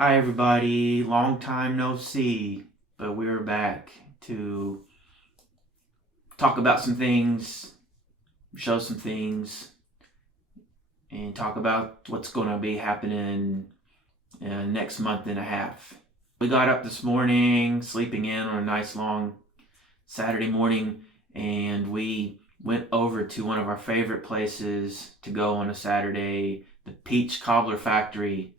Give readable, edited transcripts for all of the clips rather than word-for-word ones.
Hi everybody, long time no see, but we're back to talk about some things, show some things, and talk about what's going to be happening next month and a half. We got up this morning, sleeping in on a nice long Saturday morning, and we went over to one of our favorite places to go on a Saturday, the Peach Cobbler Factory.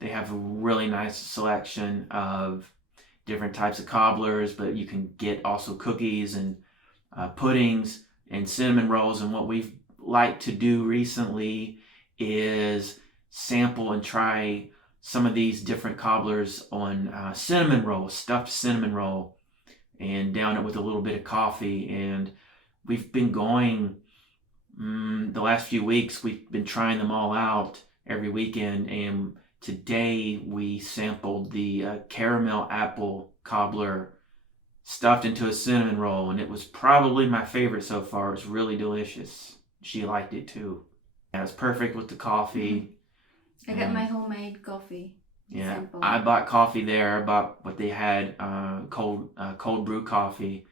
They have a really nice selection of different types of cobblers, but you can get also cookies and puddings and cinnamon rolls. And what we've liked to do recently is sample and try some of these different cobblers on cinnamon roll, stuffed cinnamon roll, and down it with a little bit of coffee. And we've been going the last few weeks, we've been trying them all out every weekend, and today we sampled the caramel apple cobbler stuffed into a cinnamon roll, and it was probably my favorite so far. It was really delicious. She liked it too. Yeah, it was perfect with the coffee. I got my homemade coffee. Yeah, sample. I bought coffee there. I bought what they had, cold brew coffee.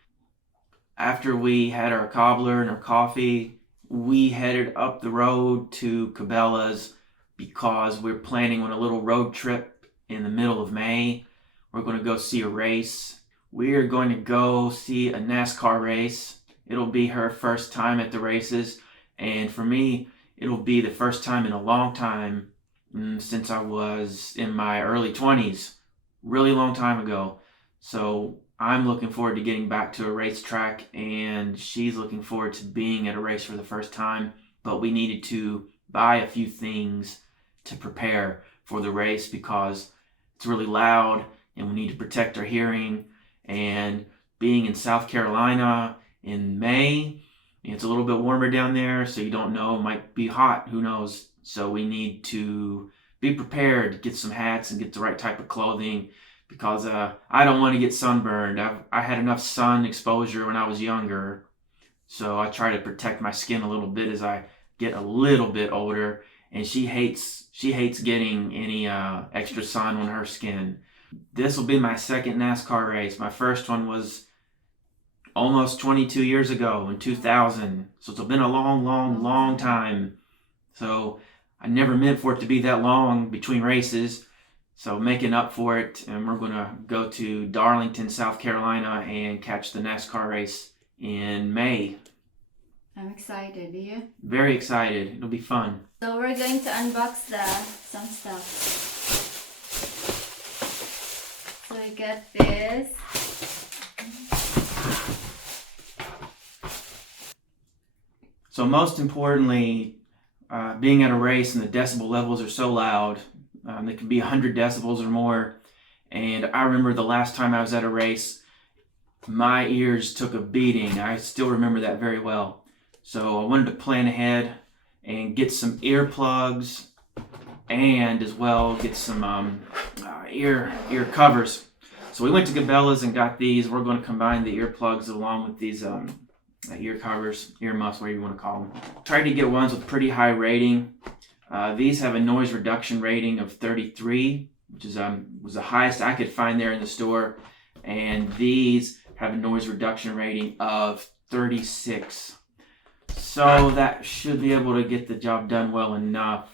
After we had our cobbler and our coffee, we headed up the road to Cabela's because we're planning on a little road trip in the middle of May. We're going to go see a race. We are going to go see a Nascar race. It'll be her first time at the races, and for me, it'll be the first time in a long time since I was in my early 20s, really long time ago. So I'm looking forward to getting back to a racetrack, and she's looking forward to being at a race for the first time. But we needed to buy a few things to prepare for the race because it's really loud and we need to protect our hearing. And being in South Carolina in May, it's a little bit warmer down there, so you don't know, it might be hot, who knows. So we need to be prepared, get some hats and get the right type of clothing because I don't want to get sunburned. I had enough sun exposure when I was younger, so I try to protect my skin a little bit as I get a little bit older. And she hates getting any extra sun on her skin. This will be my second NASCAR race. My first one was almost 22 years ago in 2000. So it's been a long time. So I never meant for it to be that long between races. So making up for it, and we're going to go to Darlington, South Carolina and catch the NASCAR race in May. I'm excited, you? Very excited. It'll be fun. So we're going to unbox some stuff. So I got this. So most importantly, being at a race and the decibel levels are so loud, they can be 100 decibels or more. And I remember the last time I was at a race, my ears took a beating. I still remember that very well. So I wanted to plan ahead and get some earplugs and as well get some ear covers. So we went to Cabela's and got these. We're going to combine the earplugs along with these ear covers, ear muffs, whatever you want to call them. Tried to get ones with pretty high rating. These have a noise reduction rating of 33, which is was the highest I could find there in the store. And these have a noise reduction rating of 36. So that should be able to get the job done well enough.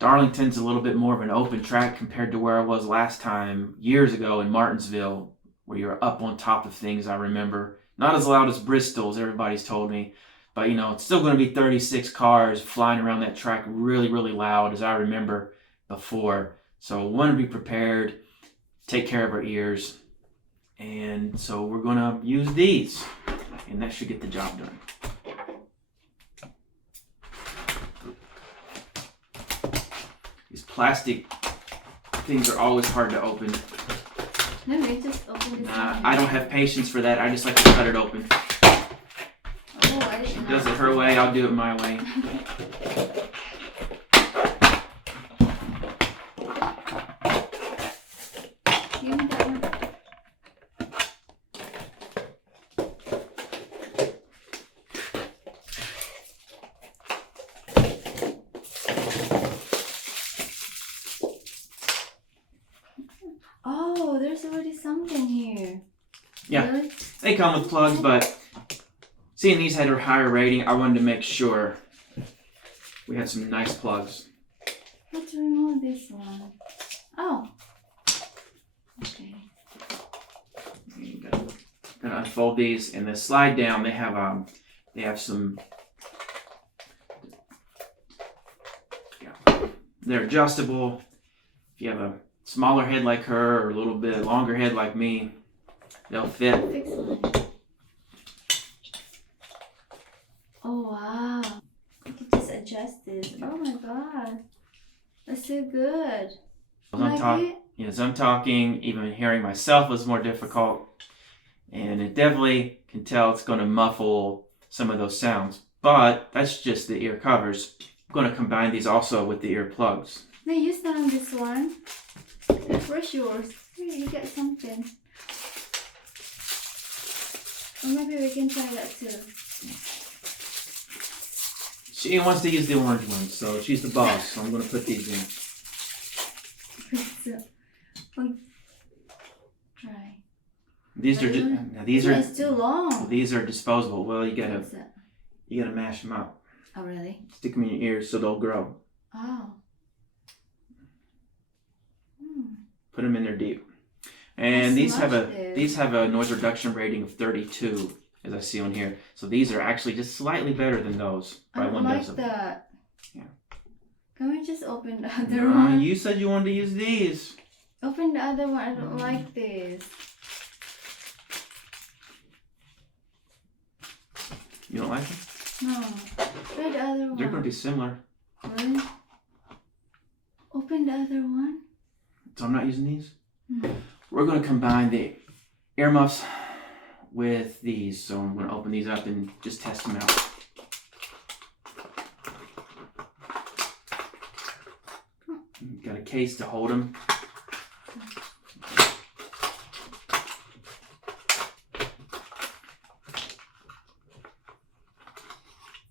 Darlington's a little bit more of an open track compared to where I was last time, years ago in Martinsville, where you're up on top of things, I remember. Not as loud as Bristol's, everybody's told me. But, it's still going to be 36 cars flying around that track really, really loud, as I remember before. So I want to be prepared, take care of our ears. And so we're going to use these, and that should get the job done. These plastic things are always hard to open. No, we just open this. I don't have patience for that. I just like to cut it open. Oh, I didn't She know. does it her way, I'll do it my way. Give me that one. already something here. Yeah. Really? They come with plugs, but seeing these had a higher rating, I wanted to make sure we had some nice plugs. Let's remove this one. Oh. Okay. You gotta unfold these, and the slide down. They have some. Yeah, they're adjustable. If you have a smaller head like her or a little bit longer head like me, they'll fit. Fix one. Oh wow. You can just adjust this. Oh my god. That's so good. As I'm talking, even hearing myself was more difficult, and it definitely can tell it's going to muffle some of those sounds. But that's just the ear covers. I'm going to combine these also with the ear plugs. No, you stand on this one. Where's yours? Here, you get something. Or maybe we can try that too. She wants to use the orange one, so she's the boss. So I'm going to put these in. Try. These are It's too long. these are disposable. Well, you gotta mash them out. Oh really? Stick them in your ears so they'll grow. Oh. Put them in there deep. And these have this. a noise reduction rating of 32, as I see on here. So these are actually just slightly better than those I by don't one like decibel. that. Yeah. Can we just open the other one? You said you wanted to use these. Open the other one. I don't like this. You don't like them? No. Try the other one. They're going to be similar. Really? Open the other one. So I'm not using these. Mm. We're going to combine the earmuffs with these. So I'm going to open these up and just test them out. Got a case to hold them.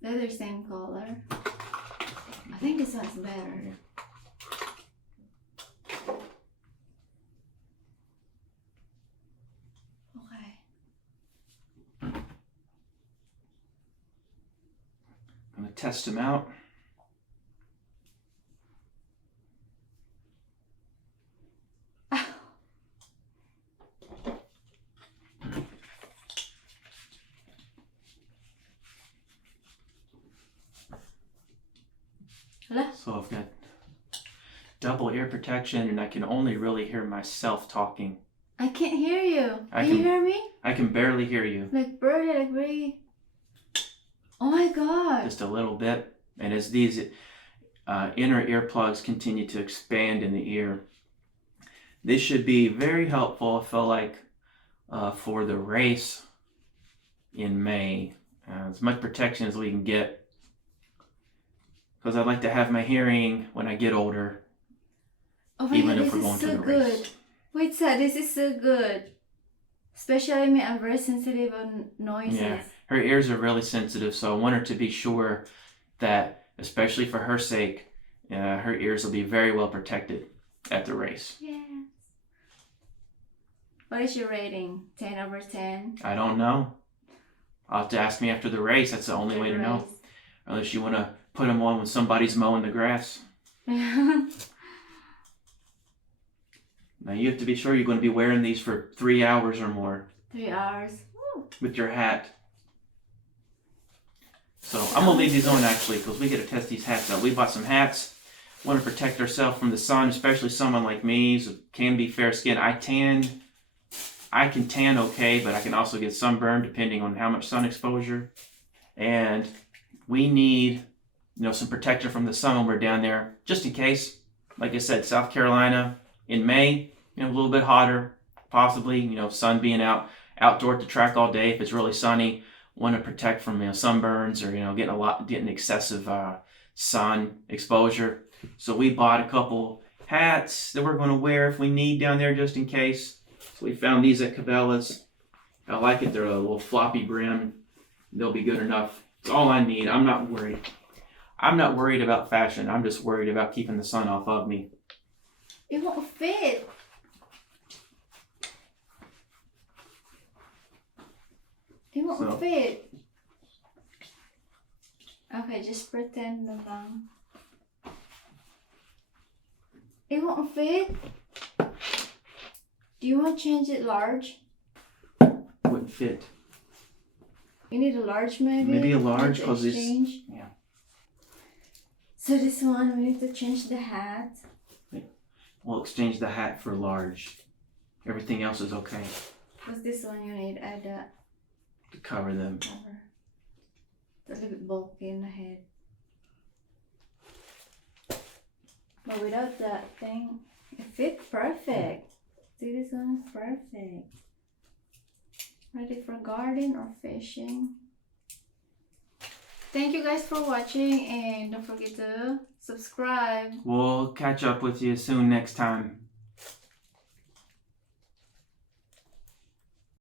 They're the same color. I think this one's better. Okay. I'm going to test them out. Hello? So I've got double ear protection, and I can only really hear myself talking. I can't hear you. Can you hear me? I can barely hear you. Like barely, like very. Oh my god. Just a little bit. And as these inner earplugs continue to expand in the ear, this should be very helpful, I feel like, for the race in May. As much protection as we can get. Because I'd like to have my hearing when I get older, Oh my even god, if we're this going is to so the good. race. Wait, sir, this is so good. Especially me, I'm very sensitive on noises. Yeah, her ears are really sensitive, so I want her to be sure that, especially for her sake, her ears will be very well protected at the race. Yes. What is your rating? 10 over 10? I don't know. I'll have to ask me after the race. That's the only way to know. Unless you want to put them on when somebody's mowing the grass. Now you have to be sure you're going to be wearing these for 3 hours or more. 3 hours. Woo. With your hat. So I'm going to leave these on actually because we got to test these hats out. We bought some hats. Want to protect ourselves from the sun, especially someone like me who can be fair skinned. I can tan okay, but I can also get sunburned depending on how much sun exposure. And we need, some protection from the sun when we're down there, just in case. Like I said, South Carolina in May, a little bit hotter, possibly, sun being outdoor at the track all day. If it's really sunny, want to protect from sunburns or getting excessive sun exposure. So we bought a couple hats that we're going to wear if we need down there, just in case. So we found these at Cabela's. I like it. They're a little floppy brim. They'll be good enough. It's all I need. I'm not worried. I'm not worried about fashion. I'm just worried about keeping the sun off of me. It won't fit. won't So- fit. Okay, just pretend na lang. It won't fit. Do you want to change it large? Wouldn't fit. You need a large maybe? Maybe a We need large, to 'cause it's- exchange. yeah. So this one, we need to change the hat. We'll exchange the hat for large. Everything else is okay What's this one you need? Add that to cover them. cover. It's a little bit bulky in the head. But without that thing, it fits perfect. See, this one is perfect. Ready for garden or fishing. Thank you guys for watching, and don't forget to subscribe. We'll catch up with you soon next time.